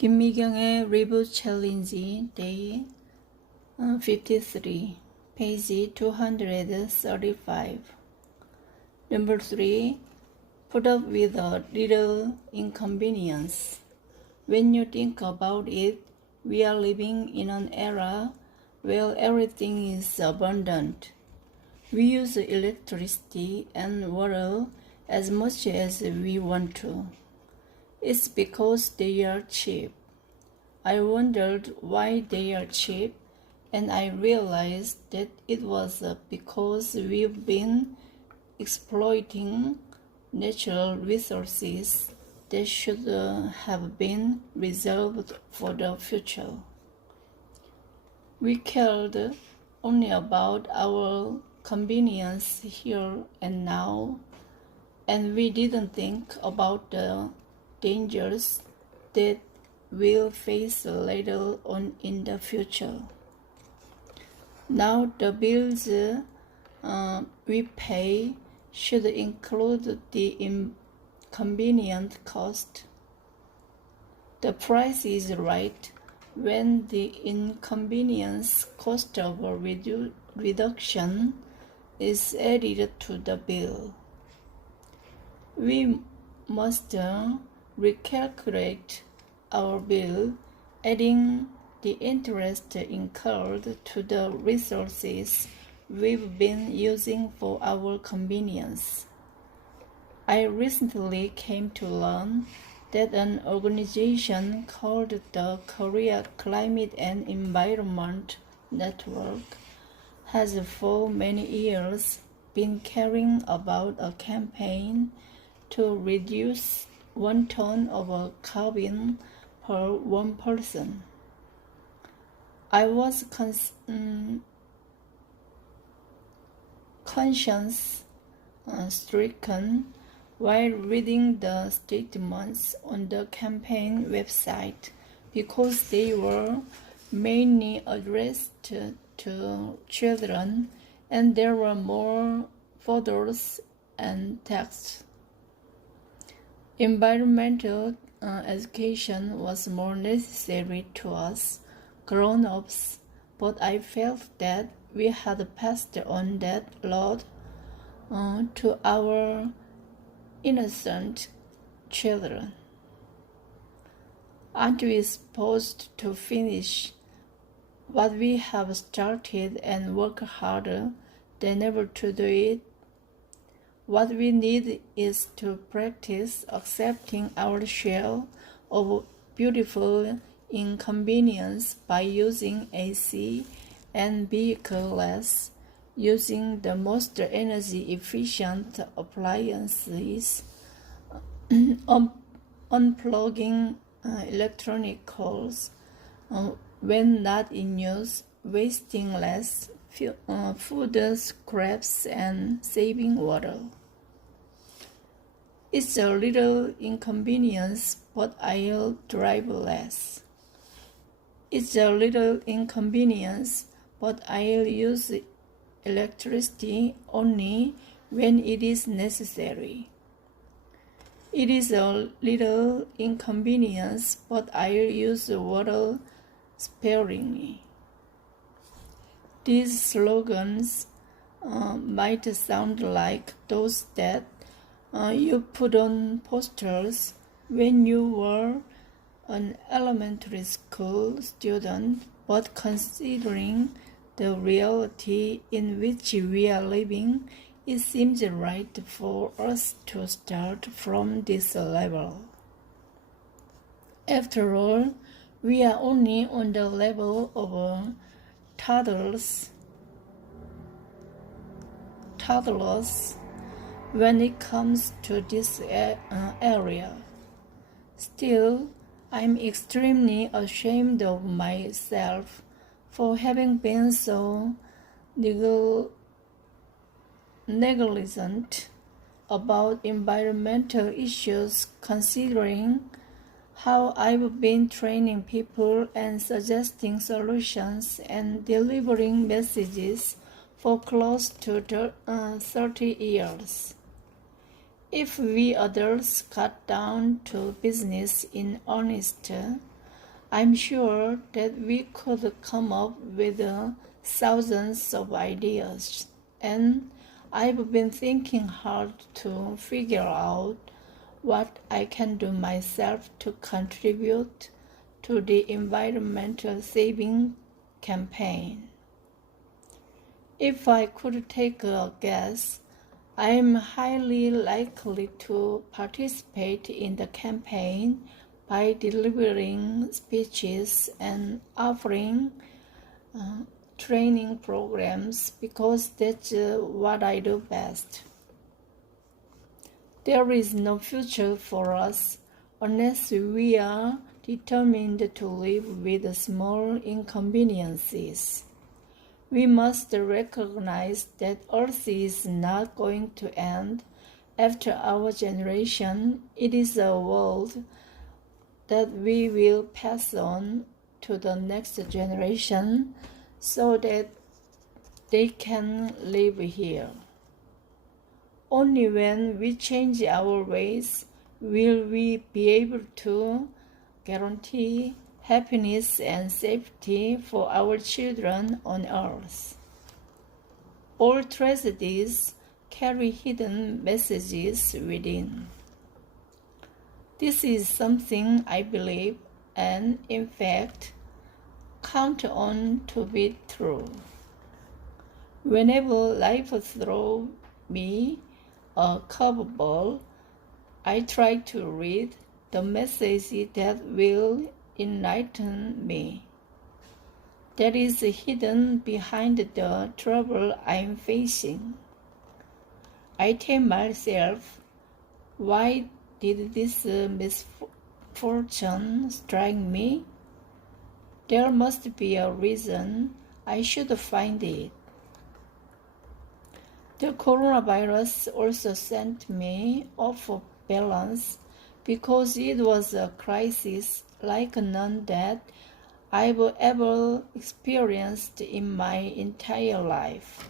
김미경의 리뷰 챌린지 데이 53 page 235 Number 3 Put up with a little inconvenience. When you think about it, we are living in an era where everything is abundant. We use electricity and water as much as we want to. It's because they are cheap. I wondered why they are cheap, and I realized that it was because we've been exploiting natural resources that should have been reserved for the future. We cared only about our convenience here and now, and we didn't think about the dangers that we'll face later on in the future. Now the bills we pay should include the inconvenient cost. The price is right when the inconvenience cost of a reduction is added to the bill. We must recalculate our bill, adding the interest incurred to the resources we've been using for our convenience. I recently came to learn that an organization called the Korea Climate and Environment Network has for many years been carrying about a campaign to reduce 1 ton of carbon per one person. I was conscience-stricken while reading the statements on the campaign website because they were mainly addressed to children and there were more photos and text. Environmental education was more necessary to us grown-ups, but I felt that we had passed on that load to our innocent children. Aren't we supposed to finish what we have started and work harder than ever to do it? What we need is to practice accepting our share of beautiful inconvenience by using AC and vehicle less, using the most energy efficient appliances, unplugging electronic cords when not in use, wasting less food scraps and saving water. It's a little inconvenience, but I'll drive less. It's a little inconvenience, but I'll use electricity only when it is necessary. It is a little inconvenience, but I'll use water sparingly. These slogans might sound like those that you put on posters when you were an elementary school student, but considering the reality in which we are living, it seems right for us to start from this level. After all, we are only on the level of toddlers when it comes to this area. Still, I'm extremely ashamed of myself for having been so negligent about environmental issues, considering how I've been training people and suggesting solutions and delivering messages for close to 30 years. If we adults got down to business in earnest, I'm sure that we could come up with thousands of ideas, and I've been thinking hard to figure out what I can do myself to contribute to the environmental saving campaign. If I could take a guess, I am highly likely to participate in the campaign by delivering speeches and offering training programs because that's what I do best. There is no future for us unless we are determined to live with small inconveniences. We must recognize that Earth is not going to end after our generation. It is a world that we will pass on to the next generation so that they can live here. Only when we change our ways will we be able to guarantee happiness and safety for our children on earth. All tragedies carry hidden messages within. This is something I believe and, in fact, count on to be true. Whenever life throws me a curveball, I try to read the message that will enlighten me, that is hidden behind the trouble I'm facing. I tell myself, why did this misfortune strike me? There must be a reason. I should find it. The coronavirus also sent me off balance because it was a crisis like none that I've ever experienced in my entire life.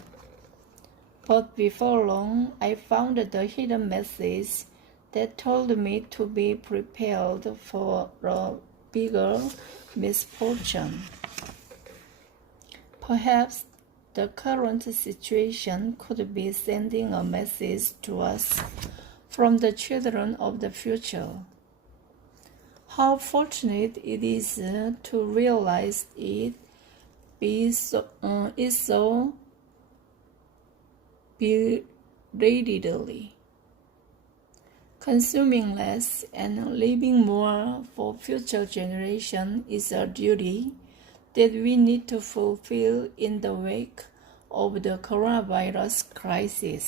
But before long, I found the hidden message that told me to be prepared for a bigger misfortune. Perhaps the current situation could be sending a message to us from the children of the future. How fortunate it is to realize it is so belatedly. Consuming less and leaving more for future generations is a duty that we need to fulfill in the wake of the coronavirus crisis.